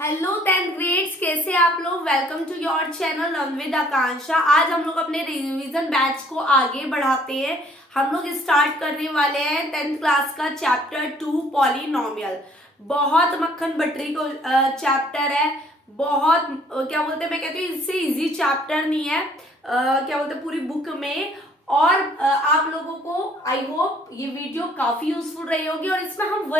Hello 10th grades, कैसे आप लोग। Welcome to your channel learn with Akanksha. आज हम लोग अपने रिवीजन बैच को आगे बढ़ाते हैं। हम लोग स्टार्ट करने वाले हैं 10th क्लास का चैप्टर 2 पॉलिनोमियल। बहुत मक्खन बटरी को चैप्टर है। बहुत क्या बोलते हैं, मैं कहती हूँ इससे इजी चैप्टर नहीं है क्या बोलते हैं पूरी बुक में। और आप लोगों को आई होप ये वीडियो काफी यूजफुल रही होगी और इसमें हम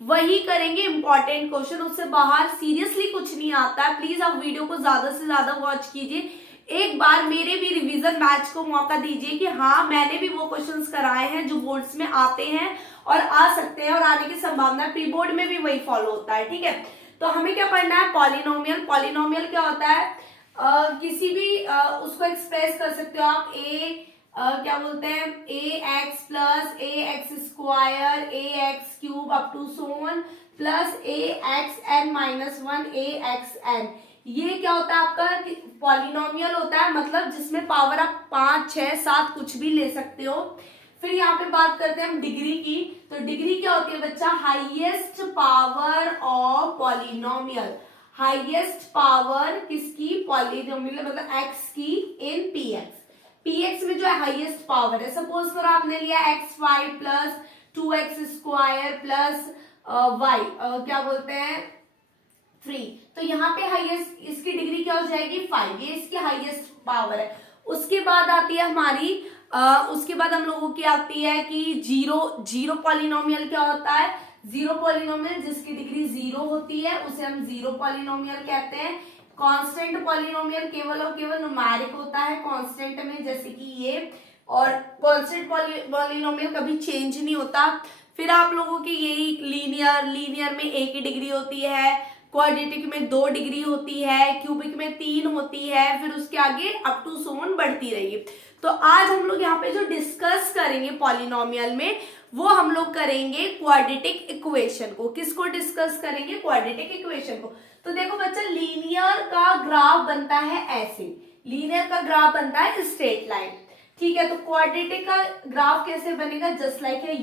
वही करेंगे इंपॉर्टेंट क्वेश्चन। उससे बाहर सीरियसली कुछ नहीं आता है। प्लीज आप वीडियो को ज्यादा से ज्यादा वॉच कीजिए। एक बार मेरे भी रिवीजन बैच को मौका दीजिए कि हाँ मैंने भी वो क्वेश्चंस कराए हैं जो बोर्ड्स में आते हैं और आ सकते हैं और आने की संभावना प्री बोर्ड में भी वही फॉलो होता है। ठीक है, तो हमें क्या पढ़ना है, पॉलिनोमियल। पॉलिनोमियल क्या होता है, किसी भी उसको एक्सप्रेस कर सकते हो आप क्या बोलते हैं a x plus a x square a x cube up to सोन plus a x n minus one a x n. ये क्या होता है आपका पॉलिनोमियल होता है, मतलब जिसमें पावर आप 5, 6, 7 कुछ भी ले सकते हो। फिर यहाँ पे बात करते हैं हम डिग्री की। तो डिग्री क्या होती है बच्चा, highest power of polynomial. Highest power किसकी, पॉलिनोमियल मतलब एक्स की इन पी एक्स। पीएक्स में जो है हाईएस्ट पावर है। सपोज करो आपने लिया x5 plus 2x square plus y क्या बोलते हैं 3, तो यहाँ पे हाईएस्ट इसकी डिग्री क्या हो जाएगी 5। ये इसकी हाईएस्ट पावर है। उसके बाद आती है हमारी उसके बाद हम लोगों की आती है कि जीरो पॉलिनोमियल क्या होता है, जीरो पॉलिनोमियल जिसकी डिग्री 0 होती है उसे हम जीरो पॉलिनोमियल कहते हैं। कांस्टेंट पॉलिनोमियल केवल और केवल न्यूमेरिक होता है कांस्टेंट में, जैसे कि ये। और कांस्टेंट पॉलिनोमियल कभी चेंज नहीं होता। फिर आप लोगों की यही लीनियर में 1 की डिग्री होती है, क्वाड्रेटिक में 2 डिग्री होती है, क्यूबिक में 3 होती है, फिर उसके आगे अप टू सोन बढ़ती रहेगी। तो आज हम लोग यहाँ पे जो डिस्कस करेंगे पॉलिनोमियल में वो हम लोग करेंगे क्वाड्रेटिक इक्वेशन को। किसको डिस्कस करेंगे, क्वाड्रेटिक इक्वेशन को। तो देखो बच्चा, लीनियर का ग्राफ बनता है ऐसे, लीनियर का ग्राफ बनता है स्ट्रेट लाइन। ठीक है, तो क्वाड्रेटिक का ग्राफ कैसे बनेगा, जस्ट लाइक है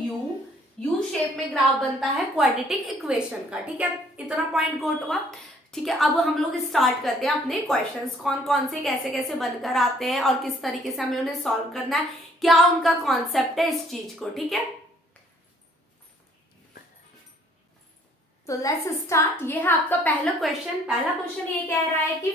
यू शेप में ग्राफ बनता है क्वाड्रेटिक इक्वेशन का। ठीक है, इतना पॉइंट गोट हुआ। ठीक है, अब हम लोग स्टार्ट करते हैं अपने क्वेश्चंस, कौन कौन से कैसे कैसे बनकर आते हैं और किस तरीके से हमें उन्हें सॉल्व करना है, क्या उनका कॉन्सेप्ट है इस चीज को। ठीक है, तो लेट्स स्टार्ट। ये है आपका पहला क्वेश्चन। पहला क्वेश्चन ये कह रहा है कि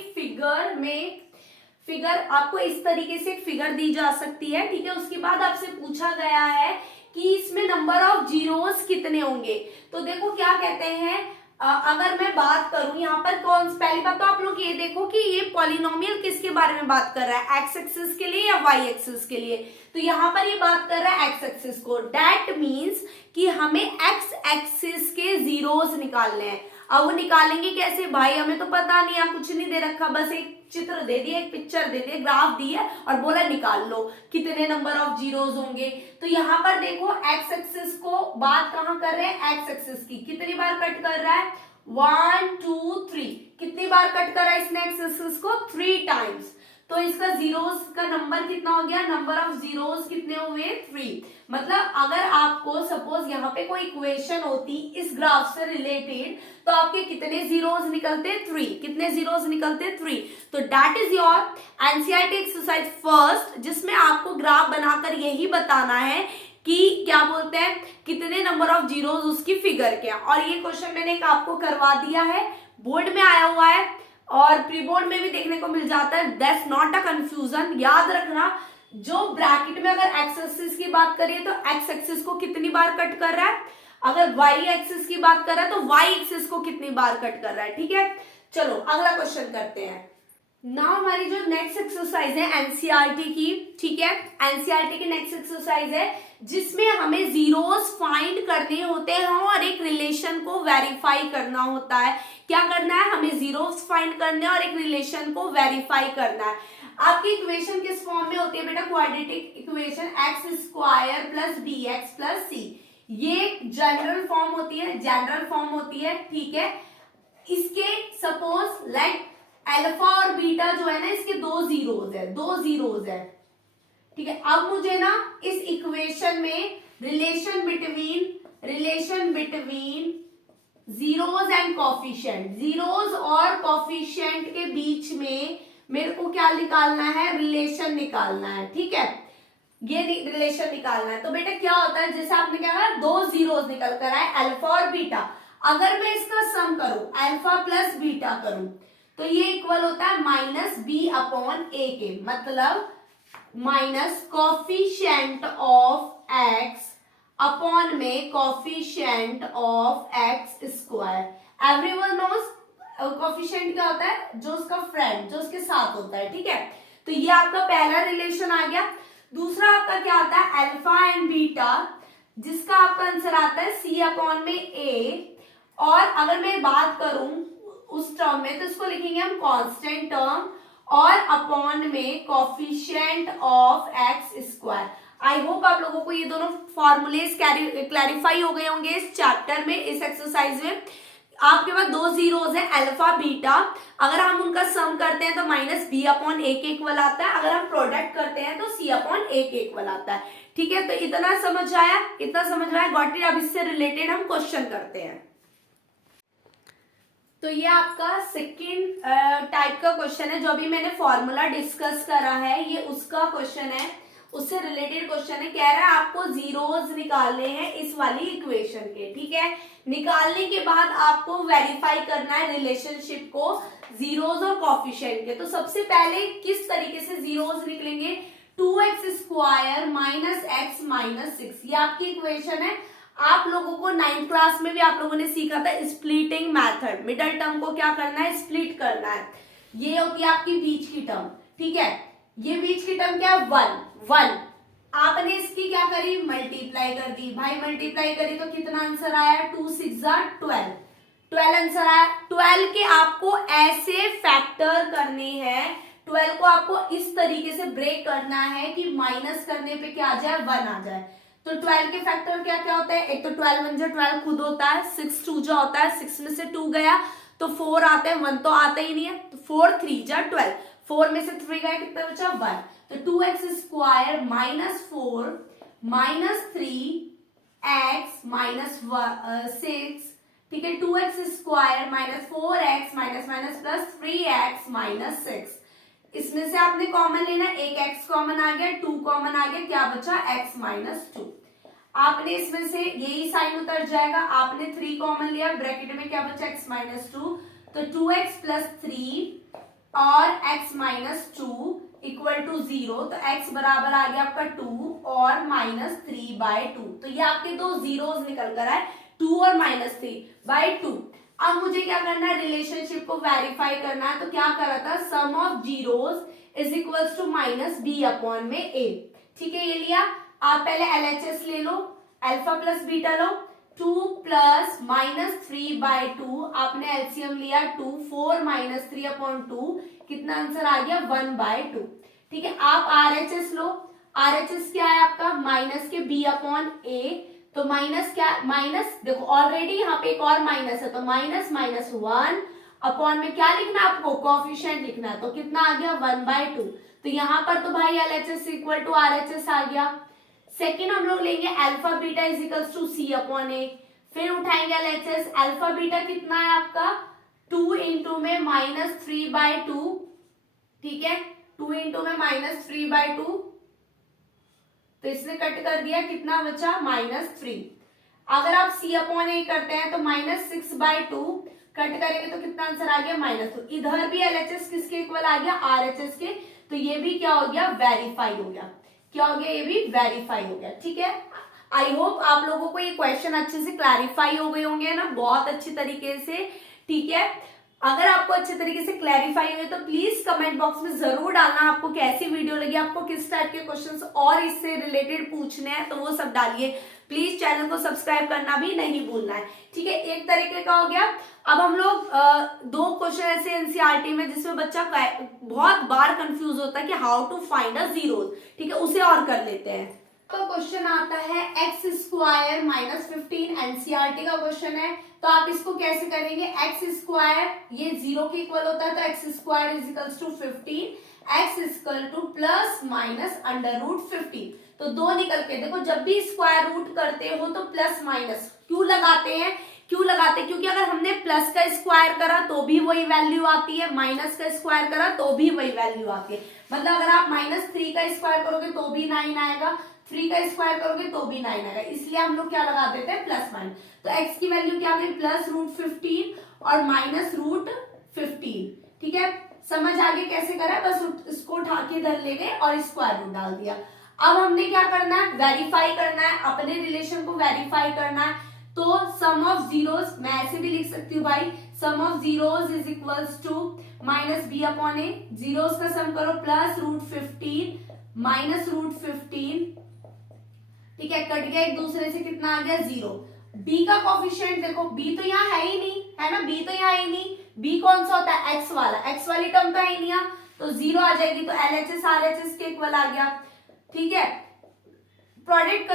फिगर आपको इस तरीके से एक फिगर दी जा सकती है। ठीक है, उसके बाद आपसे पूछा गया है कि इसमें नंबर ऑफ जीरोस कितने होंगे। तो देखो क्या कहते हैं, अगर मैं बात करूं यहाँ पर पहली बात तो आप लोग ये देखो कि ये पॉलिनोमियल किसके बारे में बात कर रहा है, एक्स एक्सिस के लिए या वाई एक्सिस के लिए। तो यहाँ पर ये बात कर रहा है एक्स एक्सिस को। दैट मीन्स कि हमें एक्स एक्सिस के जीरोस निकालने हैं। अब वो निकालेंगे कैसे भाई, हमें तो पता नहीं है, कुछ नहीं दे रखा, बस एक चित्र दे दिया, एक पिक्चर दे दिया, ग्राफ दी है और बोला निकाल लो कितने नंबर ऑफ जीरोस होंगे। तो यहाँ पर देखो एक्स एक्सिस को बात कहाँ कर रहे हैं, एक्स एक्सिस की कितनी बार कट कर रहा है, 1 2 3। कितनी बार कट कर रहा है इसने एक्स एक्सिस को, 3 टाइम्स। तो इसका जीरोस का नंबर कितना हो गया, नंबर ऑफ जीरोस कितने हुए, 3। मतलब अगर आपको सपोज यहाँ पे कोई इक्वेशन होती इस ग्राफ से रिलेटेड तो आपके कितने जीरोस निकलते, 3। कितने जीरोस निकलते, 3। तो that is your NCERT exercise first, जिसमें आपको ग्राफ बनाकर यही बताना है कि क्या बोलते हैं कितने नंबर ऑफ जीरोस उसकी फिगर के। और ये क्वेश्चन मैंने एक आपको करवा दिया है, बोर्ड में आया हुआ है और प्री बोर्ड में भी देखने को मिल जाता है। That's not a confusion. याद रखना, जो ब्रैकेट में अगर एक्स एक्सिस की बात करिए तो एक्स एक्सिस को कितनी बार कट कर रहा है, अगर वाई एक्सिस की बात कर रहा है तो वाई एक्सिस को कितनी बार कट कर रहा है। ठीक है, चलो अगला क्वेश्चन करते हैं। नाउ हमारी जो नेक्स्ट एक्सरसाइज है एनसीईआरटी की, ठीक है, एनसीईआरटी की नेक्स्ट एक्सरसाइज है जिसमें हमें जीरोस फाइंड करने होते हैं और एक रिलेशन को वेरीफाई करना होता है। क्या करना है, हमें जीरोस फाइंड करने और एक रिलेशन को वेरीफाई करना है। आपकी इक्वेशन किस फॉर्म में होती है बेटा, quadratic equation x square plus b x plus c. ये जनरल फॉर्म होती है। ठीक है, इसके सपोज लाइक अल्फा और बीटा जो है ना, इसके 2 जीरोस है। ठीक है, अब मुझे ना इस इक्वेशन में relation between zeros and coefficient, zeros और कॉफिशिएंट के बीच में मेरे को क्या निकालना है, रिलेशन निकालना है, ठीक है, ये रिलेशन निकालना है। तो बेटा क्या होता है, जैसे आपने क्या कहा, दो जीरोज निकल कर आए अल्फा और बीटा, अगर मैं इसका सम करूं अल्फा प्लस बीटा करूं तो ये इक्वल होता है minus b upon a k, मतलब minus coefficient of x upon में coefficient of x square. Everyone knows coefficient क्या होता है, जो उसका फ्रेंड, जो उसके साथ होता है, ठीक है। तो ये आपका पहला रिलेशन आ गया। दूसरा आपका क्या आता है, अल्फा एंड बीटा, जिसका आपका आंसर आता है सी अपॉन में ए, और अगर मैं बात करूं उस टर्म में तो इसको लिखेंगे हम कांस्टेंट टर्म, और अपॉन में coefficient of x square. I hope आप लोगों को ये दोनों फॉर्मूलेज क्लैरिफाई हो गए होंगे इस चैप्टर में, इस एक्सरसाइज में। आपके पास दो जीरोज है अल्फा बीटा, अगर हम उनका सम करते हैं तो माइनस बी अपॉन ए के इक्वल आता है, अगर हम प्रोडक्ट करते हैं तो सी अपॉन ए के इक्वल आता है, ठीक है। तो इतना समझ आया, इतना समझ आया, गॉट इट। अब इससे रिलेटेड हम क्वेश्चन करते हैं। तो ये आपका सेकेंड टाइप का क्वेश्चन है, जो अभी मैंने फॉर्मूला डिस्कस करा है, ये उसका क्वेश्चन है, उससे रिलेटेड क्वेश्चन है। कह रहा है आपको जीरोज निकालने हैं इस वाली इक्वेशन के, ठीक है। निकालने के बाद आपको वेरीफाई करना है रिलेशनशिप को जीरोज और कॉफिशिएंट के। तो सबसे पहले किस तरीके से जीरोज निकलेंगे, 2x square minus x minus 6, ये आपकी इक्वेशन है। आप लोगों को 9th क्लास में भी आप लोगों ने सीखा था स्प्लिटिंग मेथड, मिडल टर्म को क्या करना है, स्प्लिट करना है। ये होती है आपकी बीच की टर्म, ठीक है। ये बीच की टर्म क्या है, 1 आपने इसकी क्या करी, मल्टीप्लाई कर दी। भाई मल्टीप्लाई करी तो कितना आंसर आया, 2 6 12 आंसर आया। 12 के आपको ऐसे फैक्टर करने हैं, 12 को आपको इस तरीके से ब्रेक करना है कि माइनस करने पे क्या आ जाए, 1 आ जाए। तो 12 के फैक्टर क्या क्या होते हैं, एक तो 12 1 जा 12 खुद होता है, 6 2 जा होता है, 6 में से 2 गया तो 4 आते हैं, 1 तो आता ही नहीं है, तो 4 3 जा 12, 4 में से 3 गया कितना बचा, 1। तो 2x square minus 4 minus 3x minus 6, ठीक है। 2x square minus 4x minus minus plus 3x minus 6, इसमें से आपने कॉमन लेना, एक x कॉमन आ गया, 2 कॉमन आ गया, क्या बचा, x माइनस 2। आपने इसमें से यही साइन उतर जाएगा, आपने 3 कॉमन लिया, ब्रैकेट में क्या बचा, x माइनस 2, तो 2x प्लस 3 और x माइनस 2 इक्वल टू 0, तो x बराबर आ गया आपका 2 और माइनस 3/2। तो ये आपके दो जीरोज निकल कर आए, 2 और माइनस 3/2। अब मुझे क्या करना है, रिलेशनशिप को वेरीफाई करना है। तो क्या करा था, sum of zeros is equals to minus b upon में ए, ठीक है। ये लिया, आप पहले एलएचएस ले लो, अल्फा प्लस बीटा लो, 2 प्लस माइनस 3/2, आपने एलसीएम लिया 2, 4 माइनस 3 अपॉन 2, कितना आंसर आ गया, 1/2, ठीक है। आप आरएचएस लो, आरएचएस क्या है आपका, माइनस के बी अपॉन ए, तो माइनस क्या, माइनस देखो ऑलरेडी यहाँ पे एक और माइनस है, तो माइनस माइनस 1 अपॉन में क्या लिखना है आपको, कॉफिशिएंट लिखना है, तो कितना आ गया, 1/2। तो यहाँ पर तो भाई एलएचएस इक्वल टू आरएचएस आ गया। सेकेंड हम लोग लेंगे alpha beta is equals to c upon a, फिर उठाएंगे एलएचएस, अल्फा बीटा कितना है आपका, 2 इंटू में माइनस 3/2, ठीक है, 2 इंटू में माइनस 3/2, तो इसने कट कर दिया, कितना बचा, माइनस 3। अगर आप सी अपॉन ए करते हैं तो माइनस 6/2 कट करेंगे तो कितना आंसर आ गया, -2। इधर भी एलएचएस किसके इक्वल आ गया, आरएचएस के, तो ये भी क्या हो गया, वेरीफाई हो गया। क्या हो गया, ये भी वेरीफाई हो गया, ठीक है। आई होप आप लोगों को ये क्वेश्चन अच्छे से क्लैरिफाई हो गए होंगे ना, बहुत अच्छी तरीके से, ठीक है। अगर आपको अच्छे तरीके से क्लैरिफाई हुए तो प्लीज कमेंट बॉक्स में जरूर डालना आपको कैसी वीडियो लगी, आपको किस टाइप के क्वेश्चंस और इससे रिलेटेड पूछने हैं, तो वो सब डालिए। प्लीज चैनल को सब्सक्राइब करना भी नहीं भूलना है, ठीक है। एक तरीके का हो गया। अब हम लोग दो क्वेश्चन ऐसे एनसीईआरटी में जिसमें बच्चा बहुत बार कंफ्यूज होता है कि how to find a zeros, ठीक है, उसे और कर लेते हैं। तो क्वेश्चन आता है एक्स स्क्वायर माइनस 15, एनसीईआरटी का क्वेश्चन है। तो आप इसको कैसे करेंगे, एक्स स्क्वायर ये 0 के इक्वल होता है, तो X square is equals to 15, X equal to plus minus under root 15। तो दो निकल के देखो, जब भी स्क्वायर रूट करते हो तो प्लस माइनस क्यों लगाते हैं, क्यों लगाते हैं? क्योंकि अगर हमने प्लस का स्क्वायर करा तो भी वही वैल्यू आती है, माइनस का स्क्वायर करा तो भी वही वैल्यू आती है। मतलब अगर आप -3 का स्क्वायर करोगे तो भी 9 आएगा, 3 का स्क्वायर करोगे तो भी 9 आएगा, इसलिए हम लोग क्या लगा देते हैं प्लस माइनस। तो x की वैल्यू क्या है +√15 और -√15। ठीक है, समझ आगे कैसे करा, बस इसको उठा के इधर ले गए और स्क्वायर रूट डाल दिया। अब हमने क्या करना है, वेरीफाई करना है, अपने रिलेशन को वेरीफाई करना है। तो सम ऑफ जीरोस मैं ऐसे भी लिख सकती हूँ भाई, sum of zeros is equals to -b/a, zeros का सम करो +√15 -√15। ठीक है, कट गया एक दूसरे से, कितना आ गया 0। b का कोफिशिएंट देखो, b तो यहाँ है ही नहीं, है ना, b तो यहाँ है ही नहीं, b कौन सा होता है x वाला, x वाली टर्म तो है ही नहीं यहाँ, तो 0 आ जाएगी, तो LHS RHS के इक्वल आ गया। ठीक है, प्रोडक्ट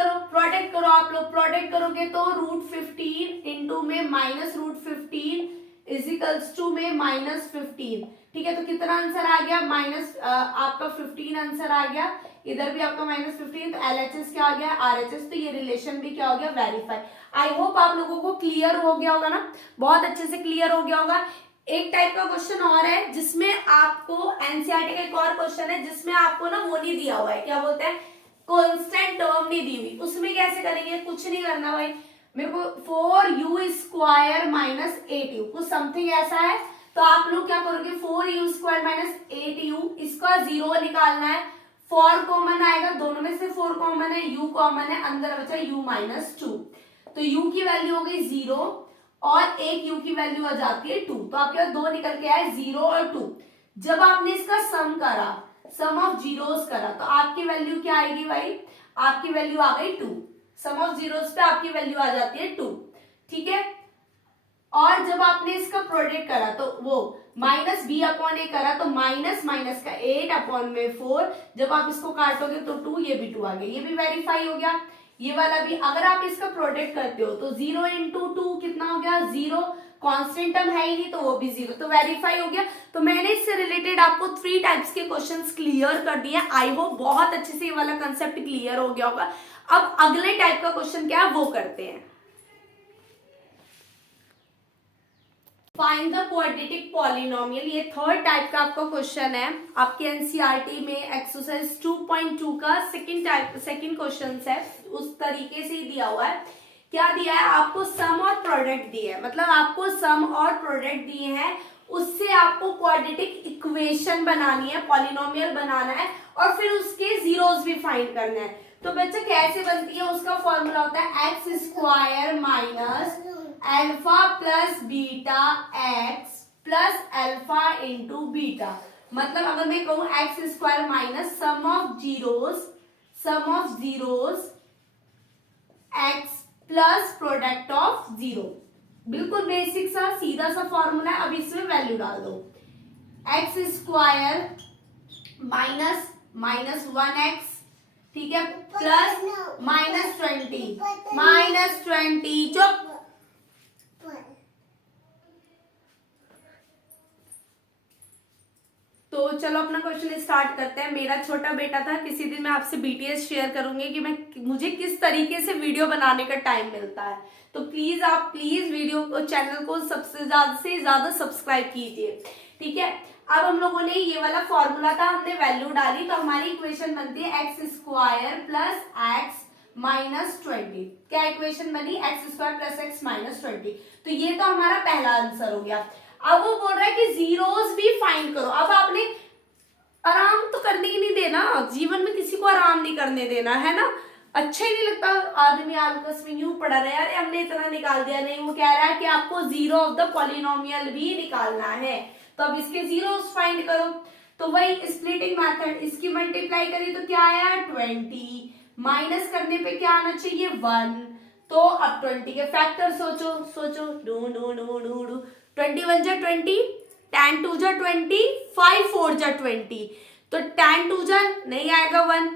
करो आप लोग, प्रोडक्ट करोगे तो √15 इंटू में -√15 इजिकल्स टू में -15। ठीक है, तो कितना आंसर आ गया आपका 15 आंसर आ गया, इधर भी आपका -15, तो LHS क्या आ गया RHS, तो ये रिलेशन भी क्या हो गया वेरीफाई। आई होप आप लोगों को क्लियर हो गया होगा ना, बहुत अच्छे से क्लियर हो गया होगा। एक टाइप का क्वेश्चन और है जिसमें आपको एनसीईआरटी का एक और क्वेश्चन है जिसमें आपको ना वो नहीं दिया हुआ है, क्या बोलते हैं, कांस्टेंट टर्म नहीं दी हुई, उसमें कैसे करेंगे, कुछ नहीं करना भाई, मेरे को 4u² - 8u कुछ समथिंग ऐसा है, तो आप लोग क्या करोगे 4u² - 8u, इसका 0 निकालना है, 4 कॉमन आएगा, दोनों में से 4 कॉमन है, u कॉमन है, अंदर बचा u - 2, तो u की वैल्यू हो गई 0 और एक u की वैल्यू आ जाती है 2, तो आपके पास 2 निकल के आए 0 और 2। जब आपने इसका सम करा, सम ऑफ जीरोस करा, तो आपकी वैल्यू क्या आएगी भाई, आपकी वैल्यू आ गई 2, सम ऑफ जीरोस पे आपकी वैल्यू आ जाती है 2। ठीक है, और जब आपने इसका प्रोडक्ट करा तो वो -b/a करा, तो माइनस माइनस का 8/4, जब आप इसको काटोगे तो 2, ये भी 2 आ गया, ये भी वेरीफाई हो गया, ये वाला भी। अगर आप इसका प्रोडक्ट करते हो तो 0 × 2 कितना हो गया 0, कांस्टेंट टर्म है ही नहीं तो वो भी 0, तो वेरीफाई हो गया। तो मैंने इससे रिलेटेड आपको 3 टाइप्स के क्वेश्चंस क्लियर कर दिए, आई होप बहुत अच्छे से ये वाला कंसेप्ट क्लियर हो गया होगा। अब अगले टाइप का क्वेश्चन क्या है वो करते हैं। फाइंड द क्वाड्रेटिक पॉलिनोमियल, ये 3rd टाइप का आपका क्वेश्चन है, आपके एनसीईआरटी में एक्सरसाइज 2.2 का सेकंड क्वेश्चन है, उस तरीके से ही दिया हुआ है। क्या दिया है आपको, सम और प्रोडक्ट दिए है, मतलब आपको सम और प्रोडक्ट दिए हैं, उससे आपको क्वाड्रेटिक इक्वेशन बनानी है, पॉलिनोमियल बनाना है, और फिर उसके जीरोस भी फाइंड करना है। तो बच्चा कैसे बनती है, उसका फॉर्मूला होता है x² - alpha plus beta x plus alpha into beta. मतलब अगर मैं कहूं x² minus sum of zeros x plus product of 0, बिल्कुल बेसिक सा सीधा सा फॉर्मूला है। अब इसमें वैल्यू डाल दो, x² माइनस 1x, ठीक है, प्लस -20 चुप। तो चलो अपना क्वेश्चन स्टार्ट करते हैं। मेरा छोटा बेटा था, किसी दिन मैं आपसे BTS शेयर करूंगी कि मुझे किस तरीके से वीडियो बनाने का टाइम मिलता है। तो प्लीज आप वीडियो को, चैनल को सबसे ज्यादा सब्सक्राइब कीजिए। ठीक है, अब हम लोगों ने ये वाला फॉर्मूला था, हमने वैल्यू डाली, तो हमारी इक्वेशन बनती है x² प्लस x माइनस 20। क्या इक्वेशन बनी, x² प्लस x माइनस 20। तो ये तो हमारा पहला आंसर हो गया। अब वो बोल रहा है कि जीरोस भी फाइंड करो। अब आपने आराम तो करने ही नहीं देना, जीवन में किसी को आराम नहीं करने देना, है ना, अच्छा ही नहीं लगता आदमी आलकस में यूं पड़ा रहे, अरे हमने इतना निकाल दिया, नहीं, वो कह रहा है कि आपको जीरो ऑफ द पॉलिनोमियल भी निकालना है, तो अब इसके जीरोस फाइंड करो। तो वही स्प्लिटिंग मेथड, इसकी मल्टीप्लाई करी तो क्या आया 20, माइनस करने पे क्या आना चाहिए 1, तो अब 20 के फैक्टर सोचो, डू 21 जा 20, 10 2 जा 20, 5 4 जा 20, तो 10 2 जा नहीं आएगा 1,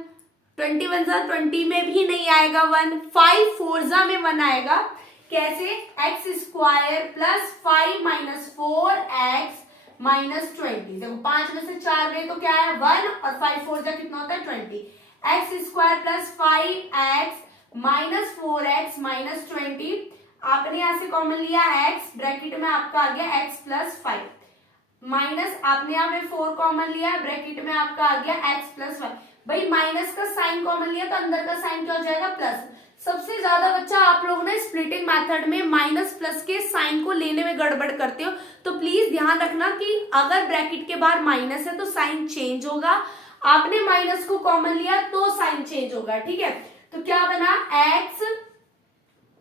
21 जा 20 में भी नहीं आएगा 1, 5 4 जा में 1 आएगा। कैसे, x² plus 5 minus 4x minus 20, देखो 5 में से 4 गए तो क्या है 1, और 5 4 जा कितना होता है 20, x² plus 5x minus 4x minus 20, आपने यहाँ से कॉमन लिया x, ब्रैकेट में आपका आ गया x प्लस 5, माइनस आपने यहाँ पे 4 कॉमन लिया, ब्रैकेट में आपका आ गया x प्लस 5। भाई माइनस का साइन कॉमन लिया तो अंदर का साइन क्या हो जाएगा, प्लस। सबसे ज्यादा बच्चा आप लोग ना स्प्लिटिंग मेथड में माइनस प्लस के साइन को लेने में गड़बड़ करते हो, तो प्लीज ध्यान रखना कि अगर ब्रैकेट के बाहर माइनस है तो साइन चेंज होगा, आपने माइनस को कॉमन लिया तो साइन चेंज होगा, ठीक है। तो क्या बना, x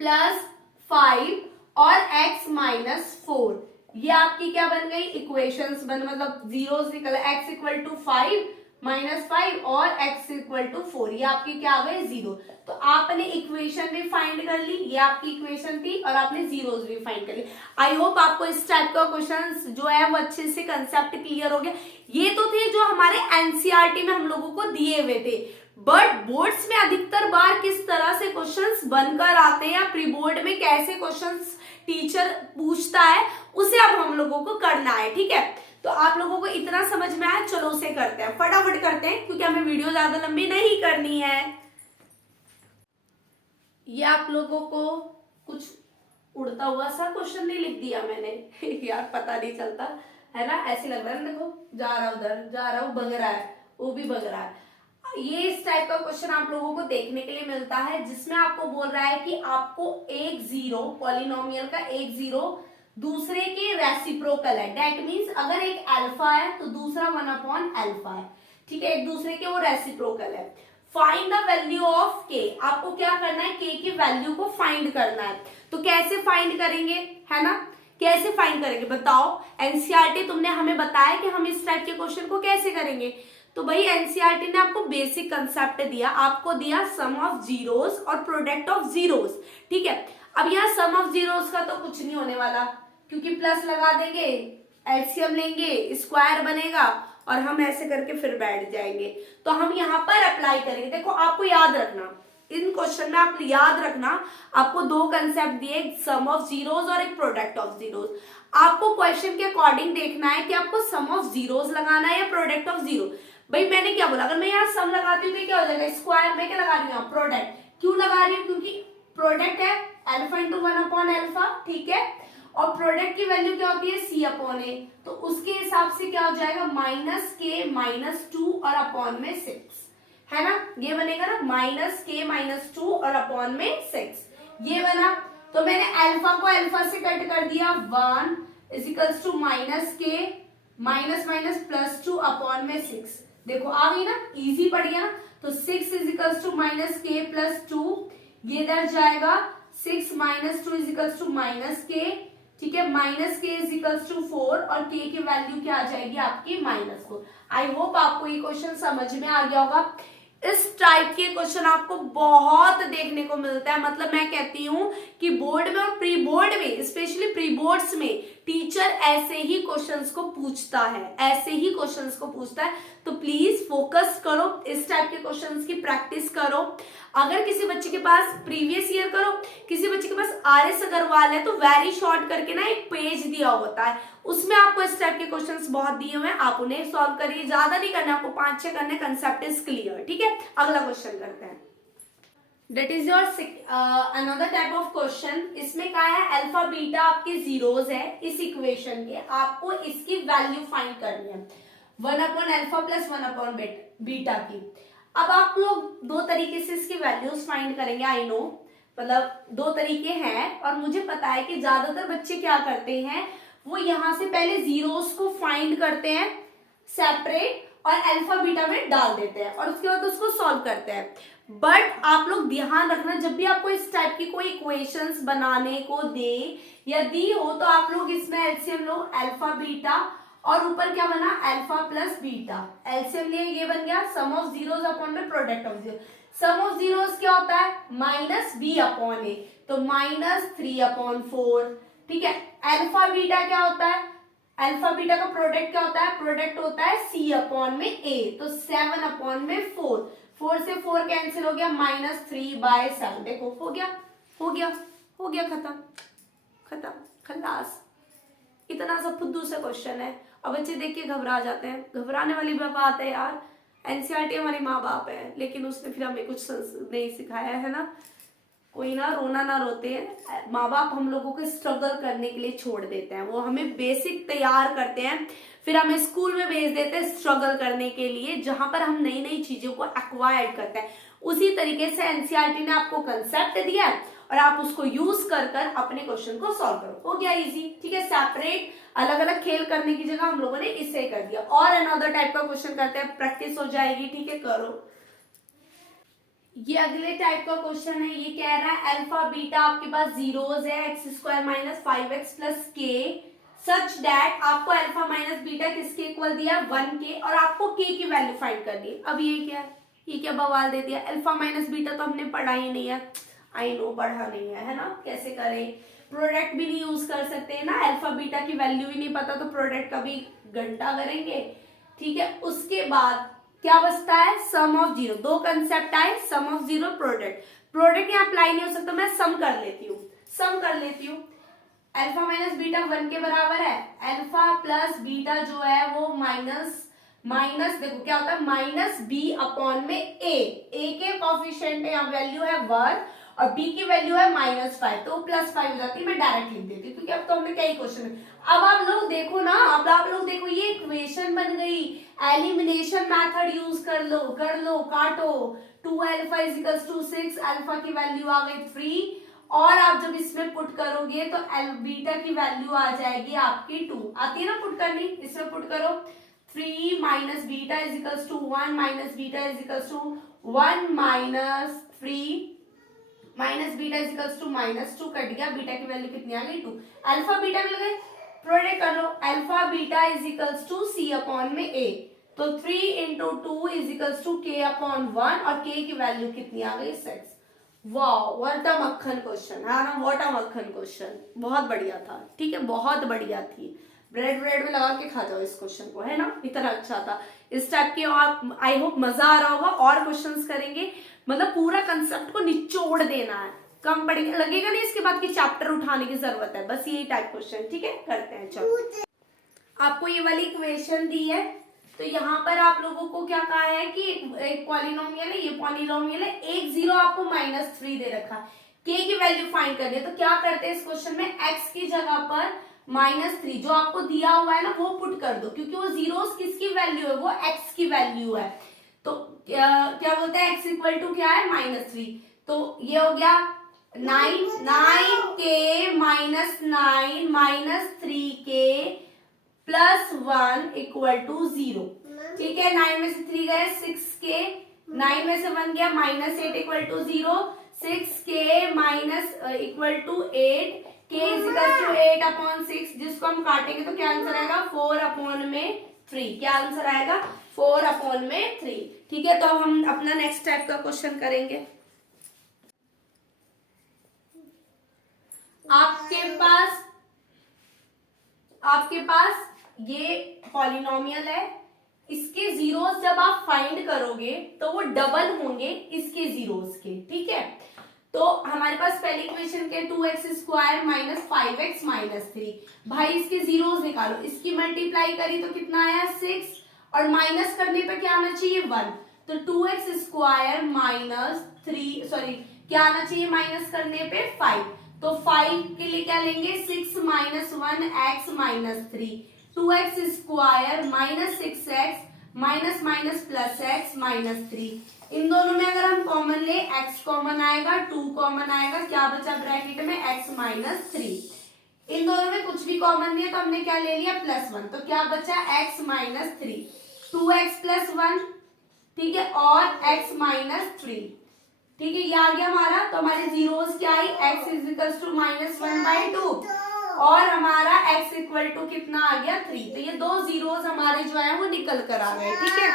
प्लस 5 और x माइनस 4, ये आपकी क्या बन गई, इक्वेशंस बन, मतलब जीरोस निकल, x इक्वल टू 5 माइनस 5 और x इक्वल टू 4, ये आपकी क्या आ गए, जीरो। तो आपने इक्वेशन भी फाइंड कर ली, ये आपकी इक्वेशन थी, और आपने जीरोस भी फाइंड कर ली। आई होप आपको इस टाइप का क्वेश्चन जो है वो अच्छे से कंसेप्ट क्लियर हो गया। ये तो थे जो हमारे एनसीईआरटी में हम लोगों को दिए हुए थे, बट बोर्ड्स में अधिकतर बार किस तरह से क्वेश्चंस बनकर आते हैं या प्री बोर्ड में कैसे क्वेश्चंस टीचर पूछता है, उसे अब हम लोगों को करना है, ठीक है। तो आप लोगों को इतना समझ में आया, चलो उसे करते हैं, फटाफट करते हैं क्योंकि हमें वीडियो ज्यादा लंबी नहीं करनी है। ये आप लोगों को कुछ उड़ता हुआ सा क्वेश्चन नहीं लिख दिया मैंने यार पता नहीं चलता है ना, ऐसे लग रहा है, देखो जा रहा उधर, जा रहा हूँ, भग रहा है, वो भी भग रहा है। ये इस टाइप का क्वेश्चन आप लोगों को देखने के लिए मिलता है, जिसमें आपको बोल रहा है कि आपको एक जीरो, पॉलिनोमियल का एक जीरो दूसरे के रेसिप्रोकल है, दैट मीन्स अगर एक अल्फा है तो दूसरा 1 अल्फा है, ठीक है, एक दूसरे के वो रेसिप्रोकल है। फाइंड द वैल्यू ऑफ के, आपको क्या करना है, के की वैल्यू को फाइंड करना है। तो कैसे फाइंड करेंगे, है ना, कैसे फाइंड करेंगे बताओ। एनसीईआरटी तुमने हमें बताया कि हम इस टाइप के क्वेश्चन को कैसे करेंगे। तो भाई एनसीईआरटी ने आपको बेसिक कंसेप्ट दिया, आपको दिया सम ऑफ जीरोस और प्रोडक्ट ऑफ जीरोस, ठीक है। अब यहाँ सम ऑफ जीरोस का तो कुछ नहीं होने वाला, क्योंकि प्लस लगा देंगे, एलसीएम लेंगे, स्क्वायर बनेगा और हम ऐसे करके फिर बैठ जाएंगे। तो हम यहाँ पर अप्लाई करेंगे। देखो आपको याद रखना, इन क्वेश्चन में आप याद रखना, आपको दो कंसेप्ट दिए, एक सम ऑफ जीरोस और एक प्रोडक्ट ऑफ जीरोस। आपको क्वेश्चन के अकॉर्डिंग देखना है कि आपको सम ऑफ जीरोस लगाना है या प्रोडक्ट ऑफ जीरो। भाई मैंने क्या बोला, अगर मैं यहाँ सम लगाती हूँ तो क्या हो जाएगा, स्क्वायर। मैं क्या लगा रही हूँ, प्रोडक्ट। क्यों लगा रही हूँ, क्योंकि प्रोडक्ट है अल्फा इंटू 1 अल्फा, ठीक है, और प्रोडक्ट की वैल्यू क्या होती है, सी अपॉन ए, तो उसके हिसाब से क्या हो जाएगा, माइनस के माइनस 2 और अपॉन में 6, है ना, ये बनेगा ना, माइनस के माइनस 2 और अपॉन में 6, ये बना। तो मैंने अल्फा को अल्फा से कट कर दिया, 1 इज इक्वल्स टू माइनस के माइनस माइनस प्लस 2 अपॉन में 6, देखो आ गई ना, इजी पड़ गया ना। तो 6 is equals to minus K plus 2, ये इधर जाएगा, 6 minus 2 is equals to minus K, ठीक है, माइनस के इज इक्वल्स टू 4 और के की वैल्यू क्या आ जाएगी आपकी, -4। आई होप आपको ये क्वेश्चन समझ में आ गया होगा। इस टाइप के क्वेश्चन आपको बहुत देखने को मिलता है, मतलब मैं कहती हूँ कि बोर्ड में और प्री बोर्ड में, स्पेशली प्री बोर्ड्स में टीचर ऐसे ही क्वेश्चंस को पूछता है, ऐसे ही क्वेश्चंस को पूछता है। तो प्लीज फोकस करो, इस टाइप के क्वेश्चंस की प्रैक्टिस करो। अगर किसी बच्चे के पास प्रीवियस ईयर करो, किसी बच्चे के पास आर.एस. अग्रवाल है तो वेरी शॉर्ट करके ना एक पेज दिया होता है, उसमें आपको इस टाइप के क्वेश्चंस बहुत दिए हुए हैं, आप उन्हें सॉल्व करिए, ज्यादा नहीं करना, आपको 5-6 करने, कंसेप्ट इज क्लियर, ठीक है। अगला क्वेश्चन करते हैं, that is your another type of question. इसमें क्या है, अल्फा बीटा आपके जीरोस है इस इक्वेशन के, आपको इसकी वैल्यू फाइंड करनी है, 1 अल्फा प्लस 1 बीटा की। अब आप लोग दो तरीके से इसकी वैल्यूज फाइंड करेंगे, आई नो, मतलब दो तरीके हैं, और मुझे पता है कि ज्यादातर बच्चे क्या करते हैं, वो यहाँ से पहले जीरोस को फाइंड करते हैं सेपरेट और अल्फा बीटा में डाल देते हैं और उसके बाद उसको सॉल्व करते हैं। बट आप लोग ध्यान रखना, जब भी आपको इस टाइप की कोई इक्वेशंस बनाने को दे या दी हो, तो आप लोग इसमें एलसीएम लो, अल्फा बीटा, और ऊपर क्या बना, अल्फा प्लस बीटा, एलसीएम लिए, ये बन गया सम ऑफ जीरोस अपॉन में product of zero. Sum of zeros क्या होता है, माइनस बी अपॉन ए, तो -3/4, ठीक है। अल्फा बीटा क्या होता है, अल्फा बीटा का प्रोडक्ट क्या होता है, प्रोडक्ट होता है सी अपॉन में ए, तो 7/4, 4 से 4 कैंसिल हो गया, -3/7, देखो हो गया, हो गया, हो गया, खत्म खत्म खलास। इतना सा फुद्दू सा क्वेश्चन है और बच्चे देख के घबरा जाते हैं। घबराने वाली बात है यार, एनसीईआरटी हमारी माँ बाप है, लेकिन उसने फिर हमें कुछ नहीं सिखाया है ना। कोई ना रोना ना रोते हैं, माँ बाप हम लोगों को स्ट्रगल करने के लिए छोड़ देते हैं, वो हमें बेसिक तैयार करते हैं, फिर हमें स्कूल में भेज देते हैं स्ट्रगल करने के लिए, जहां पर हम नई नई चीजों को एक्वायर्ड करते हैं। उसी तरीके से एनसीईआरटी ने आपको कंसेप्ट दिया है और आप उसको यूज कर कर अपने क्वेश्चन को सॉल्व करो, हो गया इजी। ठीक है, सेपरेट अलग अलग खेल करने की जगह हम लोगों ने इससे कर दिया। और अनदर टाइप का क्वेश्चन करते हैं, प्रैक्टिस हो जाएगी। ठीक है, करो। ये अगले टाइप का क्वेश्चन है, ये कह रहा है अल्फा बीटा आपके पास जीरोस है, x square minus 5x plus के सच दैट आपको अल्फा माइनस बीटा किसके इक्वल दिया, 1 के, और आपको के की वैल्यू फाइंड करनी है। अब ये क्या है, ये क्या बवाल दे दिया, अल्फा माइनस बीटा तो हमने पढ़ा ही नहीं है, आई नो पढ़ा नहीं है ना, कैसे करें, प्रोडक्ट भी नहीं यूज कर सकते ना, अल्फा बीटा की वैल्यू ही नहीं पता तो प्रोडक्ट का भी घंटा करेंगे। ठीक है, उसके बाद क्या बचता है, सम ऑफ जीरो, दो कंसेप्ट आए, सम ऑफ जीरो, प्रोडक्ट। प्रोडक्ट यहाँ अप्लाई नहीं हो सकता, मैं सम कर लेती हूँ, सम कर लेती हूँ। अल्फा माइनस बीटा 1 के बराबर है, अल्फा प्लस बीटा जो है वो माइनस देखो क्या होता है, माइनस बी अपॉन में ए के कॉफिशिएंट यहाँ वैल्यू है 1 और बी की वैल्यू है -5, तो +5 हो जाती है, मैं डायरेक्ट लिख देती हूँ क्योंकि अब तो हमने कई क्वेश्चन में। अब आप लोग देखो ना, अब आप लोग देखो ये इक्वेशन बन गई, एलिमिनेशन मेथड यूज कर लो काटो, 2 अल्फा इक्वल्स टू 6, अल्फा की वैल्यू आ गई 3, और आप जब इसमें पुट करोगे तो बीटा की वैल्यू आ जाएगी आपकी 2, आती है ना पुट करनी, इसमें पुट करो 3 minus beta is equals to 1 minus beta is equals to 1 minus 3 minus beta is equals to -2, cut गया, बीटा की वैल्यू कितनी आ गई 2, अल्फा बीटा मिल गए, प्रोडक्ट कर लो, alpha beta is equals to c upon में ए, तो 3 into 2 is equals to k upon 1 और के की वैल्यू कितनी आ गई 6। वाओ, व्हाट अ मक्खन क्वेश्चन है ना, व्हाट अ मक्खन क्वेश्चन, बहुत बढ़िया था। ठीक है, बहुत बढ़िया थी, ब्रेड में लगा के खा जाओ इस क्वेश्चन को, है ना, इतना अच्छा था इस टाइप के। और आई होप मजा आ रहा होगा, और क्वेश्चंस करेंगे, मतलब पूरा कंसेप्ट को निचोड़ देना है, कम पड़ेगा, लगेगा नहीं इसके बाद की चैप्टर उठाने की जरूरत है, बस यही टाइप क्वेश्चन। ठीक है, करते हैं, चलो। आपको ये वाली इक्वेशन दी है, तो यहाँ पर आप लोगों को क्या कहा है कि एक पॉलिनोमियल है, ये पॉलिनोमियल है, एक जीरो आपको -3 दे रखा, के की वैल्यू फाइंड करनी है, तो क्या करते हैं इस क्वेश्चन में, एक्स की जगह पर -3 जो आपको दिया हुआ है ना वो पुट कर दो, क्योंकि वो जीरोस किसकी वैल्यू है, वो एक्स की वैल्यू है, तो क्या बोलते हैं एक्स इक्वल टू क्या है -3, तो ये हो गया 9 के -9 -3 के +1 इक्वल टू 0। ठीक है, 9 में से 3 गए 6 के, 9 में से 1 गया -8 इक्वल टू 0, 6 के माइनस इक्वल टू 8, के इज इक्वल टू 8 अपॉन 6, जिसको हम काटेंगे तो क्या आंसर आएगा 4 अपॉन में 3, क्या आंसर आएगा 4 अपॉन में 3। ठीक है, तो अब हम अपना नेक्स्ट टाइप का क्वेश्चन करेंगे। आपके पास ये पॉलिनोमियल है, इसके जीरोस जब आप फाइंड करोगे तो वो डबल होंगे इसके जीरोस के। ठीक है, तो हमारे पास पहली इक्वेशन के 2x square minus 5x minus 3, भाई इसके जीरोस निकालो, इसकी मल्टीप्लाई करी तो कितना आया 6, और माइनस करने पे क्या आना चाहिए 1, तो 2x स्क्वायर माइनस 3 सॉरी क्या आना चाहिए माइनस करने पे 5, तो 5 के लिए क्या लेंगे 6 minus 1x minus 3, 2x square minus 6x minus minus plus x minus 3, इन दोनों में अगर हम कॉमन ले x कॉमन आएगा, 2 कॉमन आएगा, क्या बचा ब्रैकेट में x माइनस 3, इन दोनों में कुछ भी कॉमन नहीं है तो हमने क्या ले लिया +1, तो क्या बचा x माइनस 3, 2x प्लस 1, ठीक है, और x माइनस 3। ठीक है, ये आ गया हमारा, तो हमारे जीरोस क्या आई x इज इक्वल टू -1/2 और हमारा x इक्वल टू कितना आ गया 3, तो ये दो जीरोस हमारे जो है वो निकल कर आ गए। ठीक है,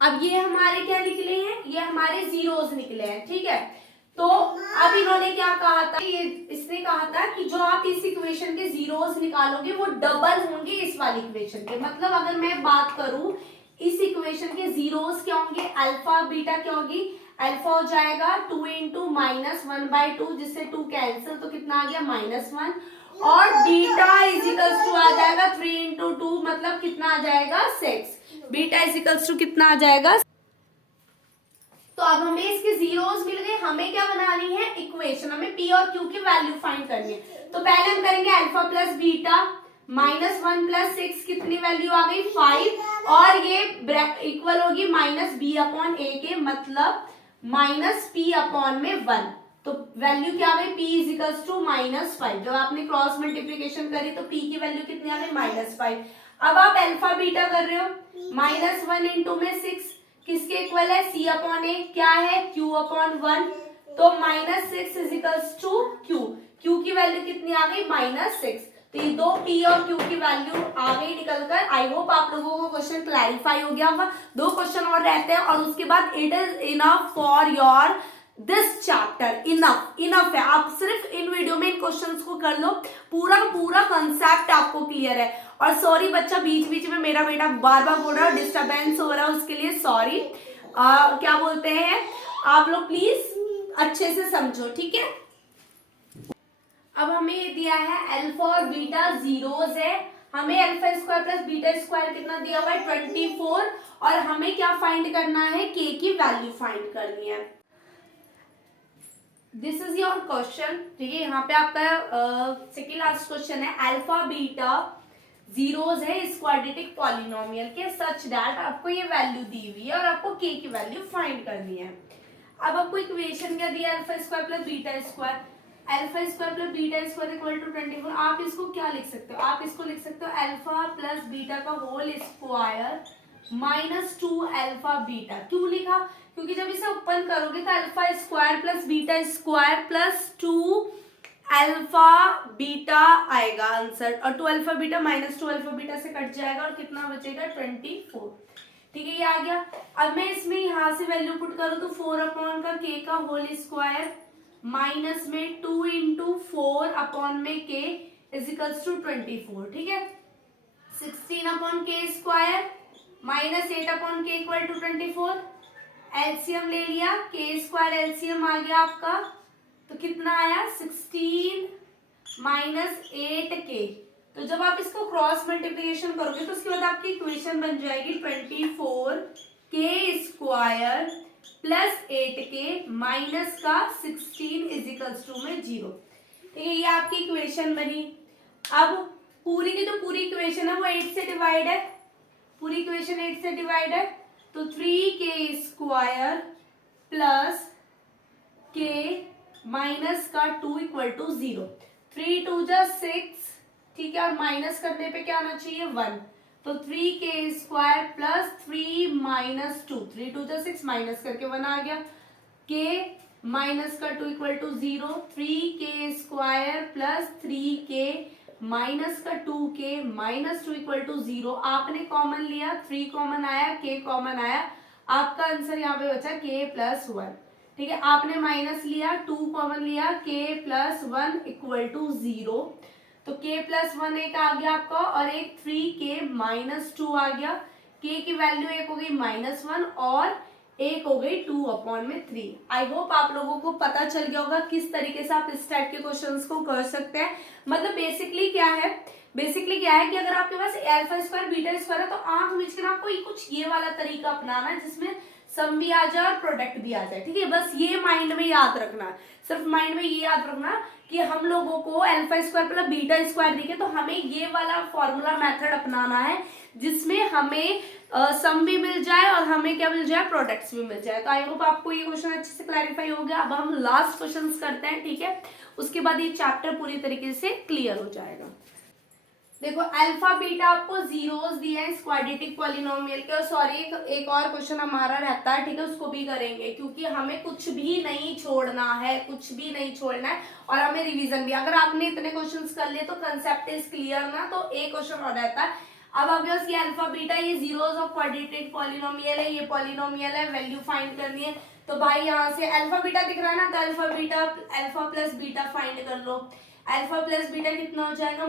अब ये हमारे क्या निकले हैं, ये हमारे जीरोस निकले हैं। ठीक है, तो अब इन्होंने क्या कहा था, ये इसने कहा था कि जो आप इस इक्वेशन के जीरोस निकालोगे वो डबल होंगे इस वाली इक्वेशन के, मतलब अगर मैं बात करूं इस इक्वेशन के जीरोस क्या होंगे, अल्फा बीटा क्या होगी, अल्फा हो जाएगा 2 इंटू -1/2, जिससे 2 कैंसिल, तो कितना आ गया -1, और बीटा इज इक्वल्स टू आ जाएगा 3 इंटू 2, मतलब कितना आ जाएगा 6, बीटा इज इक्वल्स टू कितना आ जाएगा। तो अब हमें इसके जीरोस मिल गए, हमें क्या बनानी है इक्वेशन, हमें पी और क्यू की वैल्यू फाइंड करनी है। तो पहले हम करेंगे अल्फा प्लस बीटा -1 + 6 कितनी वैल्यू आ गई 5, और ये इक्वल होगी -b/a के, मतलब -p/1। तो वैल्यू क्या आ गई p = -5। जब आपने क्रॉस मल्टीप्लीकेशन करी तो p की वैल्यू कितनी आ गई -5। अब आप अल्फा बीटा कर रहे हो, -1 × 6 किसके इक्वल है c/a, क्या है q/1। तो -6 = q, q की वैल्यू कितनी आ गई -6। तो ये दो p और q की वैल्यू आ गई निकलकर। आई होप आप लोगों को क्वेश्चन क्लैरिफाई हो गया होगा। 2 क्वेश्चन और रहते हैं और उसके बाद it is enough for your this chapter. Enough है, आप सिर्फ इन वीडियो में इन क्वेश्चंस को कर लो, पूरा कंसेप्ट आपको क्लियर है। और सॉरी बच्चा, बीच बीच में मेरा बेटा बार बार बोल रहा है, डिस्टर्बेंस हो रहा है, उसके लिए सॉरी। क्या बोलते हैं, आप लोग प्लीज अच्छे से समझो, ठीक है। अब हमें ये दिया है अल्फा और बीटा जीरोस है, हमें alpha square plus beta square कितना दिया हुआ है 24, और हमें क्या फाइंड करना है के की वैल्यू फाइंड करनी है। दिस इज योर क्वेश्चन, ठीक है। यहाँ पे आपका सेकेंड लास्ट क्वेश्चन है, अल्फा बीटा जीरोस है इस क्वाड्रेटिक पॉलिनोमियल के सच दैट, आपको ये वैल्यू दी हुई है और आपको के की वैल्यू फाइंड करनी है। अब आपको इक्वेशन क्या दिया, alpha square plus beta square, alpha square plus beta square equal to 24। आप इसको क्या लिख सकते हो, आप इसको लिख सकते हो अल्फा प्लस बीटा का होल स्क्वायर -2 अल्फा बीटा। क्यों लिखा, क्योंकि जब इसे ओपन करोगे तो alpha square plus beta square plus 2 alpha beta आएगा आंसर, और 2 अल्फा बीटा -2 अल्फा बीटा से कट जाएगा और कितना बचेगा 24, ठीक है। ये आ गया। अब मैं इसमें यहां से वैल्यू पुट करूं तो 4 का k का होल स्क्वायर माइनस में 2 × 4/k = 24, ठीक है। 16/k square -8/k = 24। एलसीएम ले लिया, k स्क्वायर एलसीएम आ गया आपका, तो कितना आया 16 - 8k। तो जब आप इसको क्रॉस मल्टीप्लिकेशन करोगे तो उसके बाद आपकी इक्वेशन बन जाएगी 24k square plus 8k minus का 16 = में 0, ठीक है। ये आपकी इक्वेशन बनी। अब पूरी की तो पूरी इक्वेशन है वो 8 से डिवाइड है, पूरी इक्वेशन 8 से डिवाइड है, तो 3k square plus k minus का 2 = 0। 3 2 जा 6, ठीक है, और माइनस करने पे क्या आना चाहिए 1, तो 3k स्क्वायर प्लस 3 - 2, 3 2 जा 6, माइनस करके 1 आ गया, k माइनस का 2 = 0, 3k square plus 3k minus का 2k माइनस 2 = 0। आपने कॉमन लिया, 3 कॉमन आया, k कॉमन आया, आपका आंसर यहाँ पे बचा k + 1, ठीक है। आपने माइनस लिया, 2 कॉमन लिया, k + 1 = 0, तो k + 1 एक आ गया आपका, और एक 3k - 2 आ गया। k की वैल्यू एक हो गई -1 और एक हो गई 2/3। आई होप आप लोगों को पता चल गया होगा किस तरीके से आप इस टाइप के क्वेश्चंस को कर सकते हैं। मतलब बेसिकली क्या है कि अगर आपके पास अल्फा स्क्वायर बीटा स्क्वायर है तो आंख मीच कर आपको कुछ ये वाला तरीका अपनाना है जिसमें सम भी आ जाए और प्रोडक्ट भी आ जाए, ठीक है। बस ये माइंड में याद रखना, सिर्फ माइंड में ये याद रखना कि हम लोगों को alpha square plus beta square दिखे तो हमें ये वाला फॉर्मूला मेथड अपनाना है जिसमें हमें सम भी मिल जाए और हमें क्या मिल जाए, प्रोडक्ट्स भी मिल जाए। तो आई होप आपको ये क्वेश्चन अच्छे से क्लैरिफाई हो गया। अब हम लास्ट क्वेश्चन करते हैं, ठीक है, उसके बाद ये चैप्टर पूरी तरीके से क्लियर हो जाएगा। देखो अल्फा बीटा आपको जीरोस दिए हैं क्वाड्रेटिक पॉलिनोमियल के, और सॉरी एक और क्वेश्चन हमारा रहता है, ठीक है, उसको भी करेंगे क्योंकि हमें कुछ भी नहीं छोड़ना है, और हमें रिवीजन भी। अगर आपने इतने क्वेश्चंस कर लिए तो कंसेप्ट इज क्लियर ना, तो एक क्वेश्चन और रहता है। अब आपके पास ये अल्फा बीटा, ये जीरोस ऑफ क्वाड्रेटिक पॉलिनोमियल है, ये पॉलिनोमियल है, वैल्यू फाइंड करनी है। तो भाई यहाँ से अल्फा बीटा दिख रहा है ना, तो अल्फा प्लस बीटा फाइंड कर लो। अल्फा प्लस बीटा कितना हो जाएगा,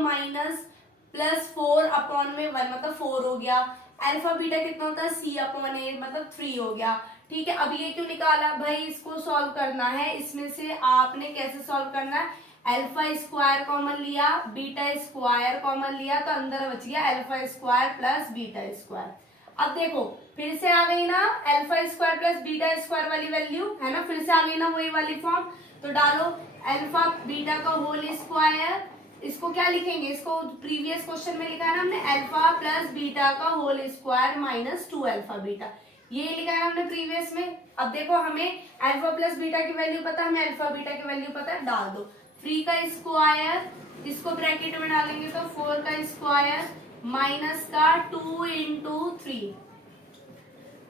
-+4/1 मतलब 4 हो गया। अल्फा बीटा कितना होता है, c/8 मतलब 3 हो गया, ठीक है। अब ये क्यों निकाला भाई, इसको सॉल्व करना है। इसमें से आपने कैसे सॉल्व करना है, अल्फा स्क्वायर कॉमन लिया, बीटा स्क्वायर कॉमन लिया, तो अंदर बच गया alpha square plus beta square. अब देखो फिर से आ गई ना alpha square plus beta square वाली वैल्यू, है ना, फिर से आ गई ना वही वाली फॉर्म। तो डालो अल्फा बीटा का होल स्क्वायर, इसको क्या लिखेंगे, इसको प्रीवियस क्वेश्चन में लिखा है ना हमने अल्फा प्लस बीटा का whole square minus 2 alpha beta, ये लिखा है हमने प्रीवियस में। अब देखो हमें अल्फा प्लस बीटा की वैल्यू पता है, हमें अल्फा बीटा की वैल्यू पता है, डाल दो 3 का स्क्वायर, इसको ब्रैकेट में डालेंगे तो 4 का स्क्वायर माइनस का 2 इंटू 3,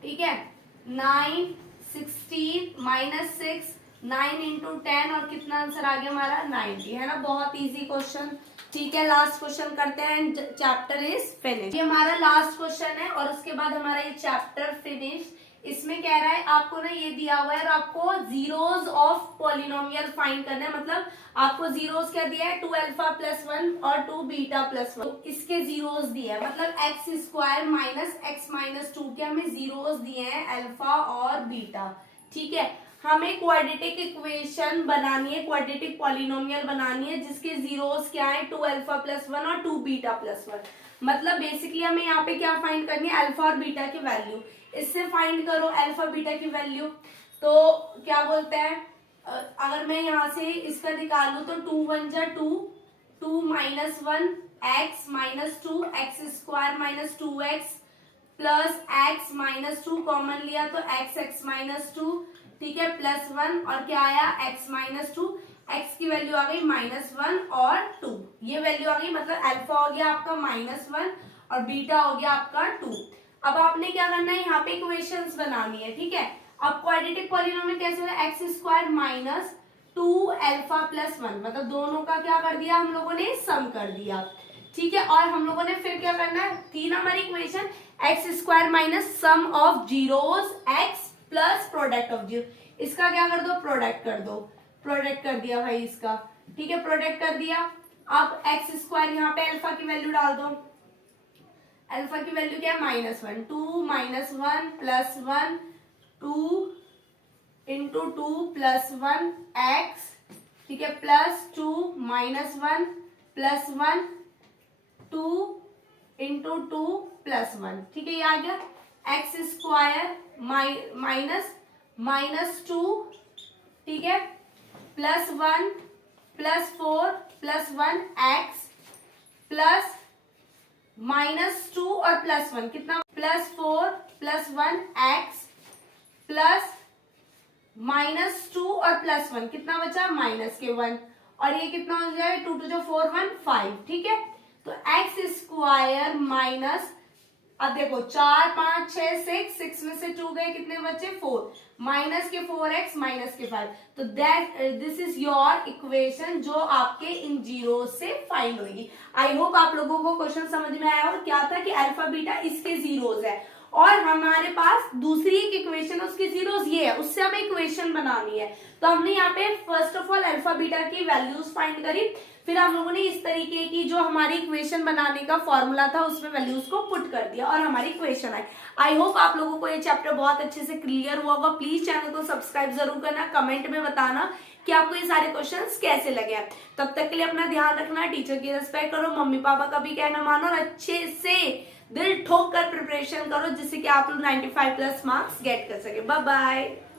ठीक है, 9 16 माइनस 6, 9 इंटू 10 और कितना आंसर आ गया हमारा 90, है ना, बहुत इजी क्वेश्चन। ठीक है, लास्ट क्वेश्चन करते हैं एंड चैप्टर इज फिनिश। ये हमारा लास्ट क्वेश्चन है और उसके बाद हमारा ये चैप्टर फिनिश। इसमें कह रहा है आपको ना ये दिया हुआ है और आपको जीरोस ऑफ पॉलिनोमियल फाइंड करना है, मतलब आपको जीरोस क्या दिया है 2 अल्फा प्लस 1 और 2 बीटा प्लस 1, तो इसके जीरोस दिए हैं, मतलब x square minus x minus 2 के हमें जीरोस दिए हैं अल्फा और बीटा। ठीक है, हमें क्वाड्रेटिक इक्वेशन बनानी है, क्वाड्रेटिक पॉलिनोमियल बनानी है जिसके जीरोस क्या है 2 अल्फा प्लस 1 और 2 बीटा प्लस 1, मतलब बेसिकली हमें यहाँ पे क्या फाइंड करनी है अल्फा और बीटा की वैल्यू। इससे फाइंड करो अल्फा बीटा की वैल्यू, तो क्या बोलते हैं, अगर मैं यहाँ से इसका निकालू तो 2 1 जा 2, 2 minus 1 x minus 2 x square minus 2x plus x minus 2 common लिया तो एक्स एक्स माइनस 2, ठीक है, प्लस 1 और क्या आया एक्स माइनस 2, एक्स की वैल्यू आ गई -1 और 2, ये वैल्यू आ गई, मतलब अल्फा हो गया आपका -1 और बीटा हो गया आपका 2। अब आपने क्या करना है यहाँ पे इक्वेशंस बनानी है, ठीक है। अब क्वाड्रेटिक पॉलिनोमियल कैसे होगा, x square minus 2 alpha plus 1, मतलब दोनों का क्या कर दिया हम लोगों ने सम कर दिया, ठीक है। और हम लोगों ने फिर क्या करना है, थी ना हमारी equation x square minus sum of zeros x plus product of zero, इसका क्या कर दो प्रोडक्ट कर दो, प्रोडक्ट कर दिया भाई इसका, ठीक है, प्रोडक्ट कर दिया। अब एक्स स्क्वायर यहाँ पे अल्फा की वैल्यू डाल दो, अल्फा की वैल्यू क्या है -1, 2 minus 1 plus 1 2 into 2 plus 1 x, ठीक है, plus 2 minus 1 plus 1 2 into 2 plus 1, ठीक है, ये आ गया एक्स स्क्वायर माइनस 2, ठीक है, plus 1 plus 4 plus 1 x plus -2 और प्लस 1 कितना, +4 प्लस 1 एक्स प्लस -2 और प्लस 1 कितना बचा -1, और ये कितना हो जाए 2 2 जो 4 1 5, ठीक है। तो एक्स स्क्वायर माइनस, अब देखो 4 5 6 6 में से 2 गए, कितने बचे 4, माइनस के 4x माइनस के 5, तो that this is your equation जो आपके इन जीरो से फाइंड होगी। आई होप आप लोगों को क्वेश्चन समझ में आया, और क्या था कि अल्फा बीटा इसके जीरोस है और हमारे पास दूसरी एक इक्वेशन है उसके जीरोस ये है, उससे हमें इक्वेशन बनानी है। तो हमने यहाँ पे first of all alpha beta की वैल्यूज फाइंड करी, फिर हम लोगों ने इस तरीके की जो हमारी इक्वेशन बनाने का फॉर्मूला था उसमें वैल्यूज को पुट कर दिया और हमारी इक्वेशन आई। आई होप आप लोगों को ये चैप्टर बहुत अच्छे से क्लियर हुआ होगा। प्लीज चैनल को सब्सक्राइब जरूर करना, कमेंट में बताना कि आपको ये सारे क्वेश्चंस कैसे लगे हैं। तब तक के लिए अपना ध्यान रखना, टीचर की रिस्पेक्ट करो, मम्मी पापा का भी कहना मानो और अच्छे से दिल ठोक कर प्रिपरेशन करो जिससे कि आप लोग 95+ मार्क्स गेट कर सके। Bye bye.